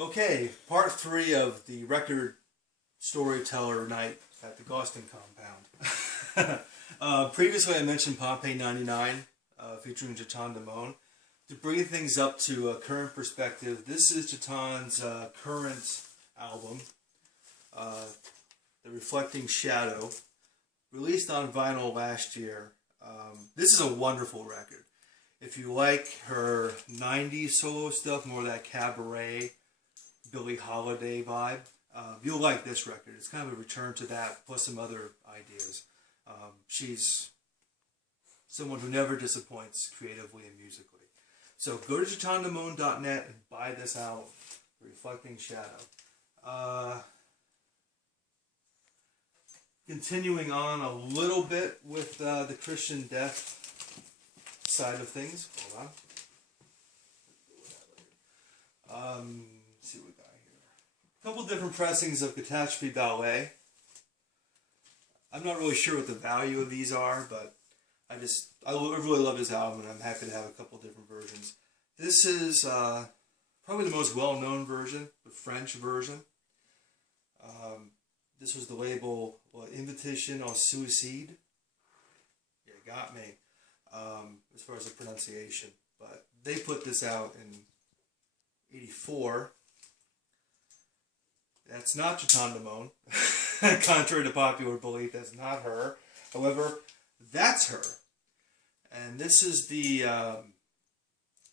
Okay, part 3 of the record storyteller night at the Gauston compound. Previously I mentioned Pompeii 99 featuring Jatan Damone. To bring things up to a current perspective, this is Jatan's current album, The Reflecting Shadow, released on vinyl last year. This is a wonderful record. If you like her 90s solo stuff, more of that cabaret, Billie Holiday vibe, you'll like this record. It's kind of a return to that, plus some other ideas. She's someone who never disappoints creatively and musically. So go to JatanDamone.net and buy this album, Reflecting Shadow. Continuing on a little bit with the Christian death side of things. Hold on. Let's see what we got here. A couple different pressings of Catastrophe Ballet. I'm not really sure what the value of these are, but I really love this album, and I'm happy to have a couple different versions. This is probably the most well-known version, the French version. This was the label, Invitation au Suicide. Yeah, got me, as far as the pronunciation. But they put this out in '84. That's not Jatan Damone. Contrary to popular belief, that's not her. However, that's her. And this is the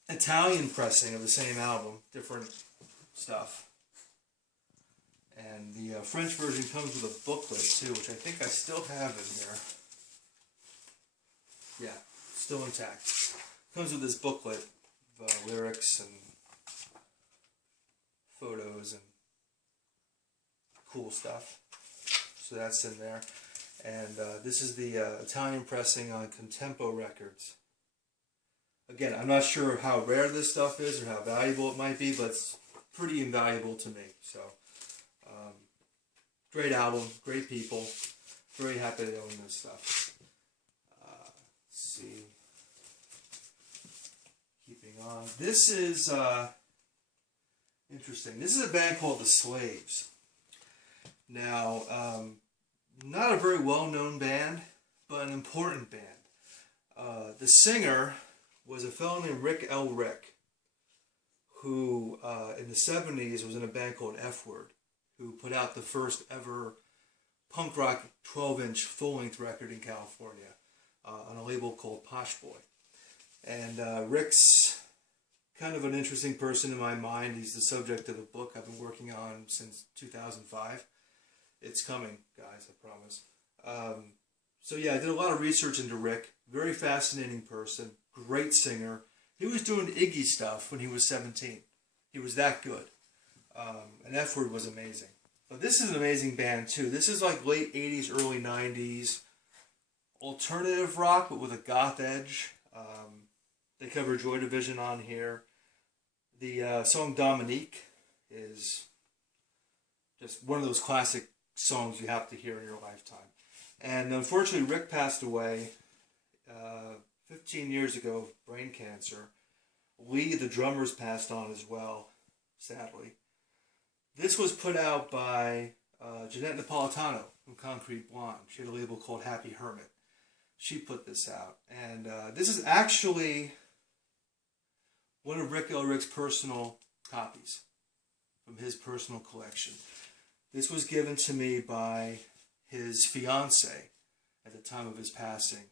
Italian pressing of the same album, different stuff. And the French version comes with a booklet too, which I think I still have in here. Yeah, still intact. Comes with this booklet of lyrics and photos and cool stuff. So that's in there. And this is the Italian pressing on Contempo Records. Again, I'm not sure how rare this stuff is or how valuable it might be, but it's pretty invaluable to me. So, great album, great people. Very happy to own this stuff. Let's see. Keeping on. This is interesting. This is a band called The Slaves. Now, not a very well-known band, but an important band. The singer was a fellow named Rick Elrick, who in the 70s was in a band called F-Word, who put out the first ever punk rock 12-inch full-length record in California on a label called Posh Boy. And Rick's kind of an interesting person in my mind. He's the subject of a book I've been working on since 2005. It's coming, guys, I promise. So yeah, I did a lot of research into Rick. Very fascinating person. Great singer. He was doing Iggy stuff when he was 17. He was that good. And F-Word was amazing. But this is an amazing band too. This is like late 80s, early 90s. Alternative rock, but with a goth edge. They cover Joy Division on here. The song Dominique is just one of those classic songs you have to hear in your lifetime. And unfortunately, Rick passed away 15 years ago of brain cancer. Lee, the drummer's passed on as well, sadly. This was put out by Jeanette Napolitano from Concrete Blonde. She had a label called Happy Hermit. She put this out. And this is actually one of Rick Elrick's personal copies from his personal collection. This was given to me by his fiancée at the time of his passing,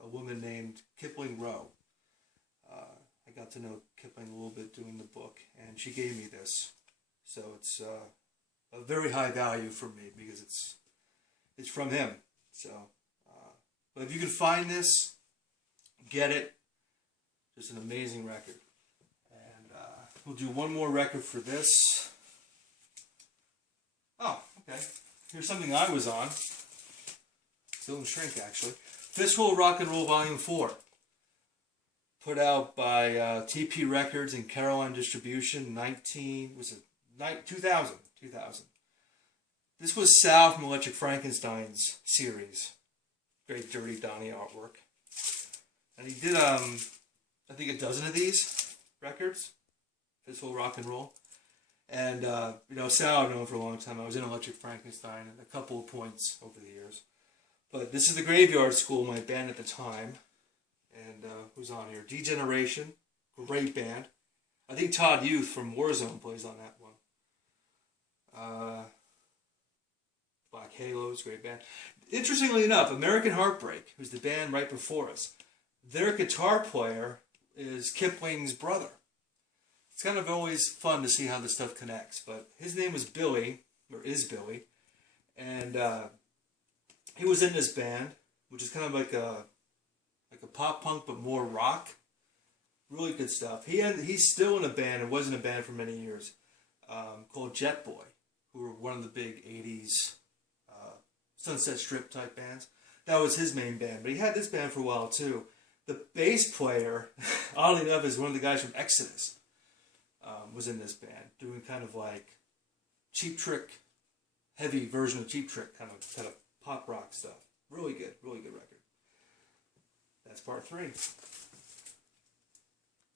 a woman named Kipling Rowe. I got to know Kipling a little bit doing the book, and she gave me this. So it's a very high value for me because it's from him. So, but if you can find this, get it. Just an amazing record. And we'll do one more record for this. Oh, okay. Here's something I was on. Still in shrink, actually. Fistful of Rock and Roll Volume 4. Put out by TP Records and Caroline Distribution, 2000. This was Sal from Electric Frankenstein's series. Great Dirty Donnie artwork. And he did, I think, a dozen of these records. Fistful of Rock and Roll. And, Sal I've known for a long time. I was in Electric Frankenstein at a couple of points over the years. But this is the Graveyard School, my band at the time. And who's on here? D-Generation, great band. I think Todd Youth from Warzone plays on that one. Black Halos, great band. Interestingly enough, American Heartbreak, who's the band right before us, their guitar player is Kipling's brother. It's kind of always fun to see how this stuff connects. But his name was Billy, or is Billy, and he was in this band, which is kind of like a pop punk but more rock. Really good stuff. He's still in a band, and was in a band for many years, called Jet Boy, who were one of the big 80s Sunset Strip type bands. That was his main band, but he had this band for a while too. The bass player, oddly enough, is one of the guys from Exodus. Was in this band, doing kind of like Cheap Trick, heavy version of Cheap Trick, kind of pop rock stuff. Really good record. That's part 3.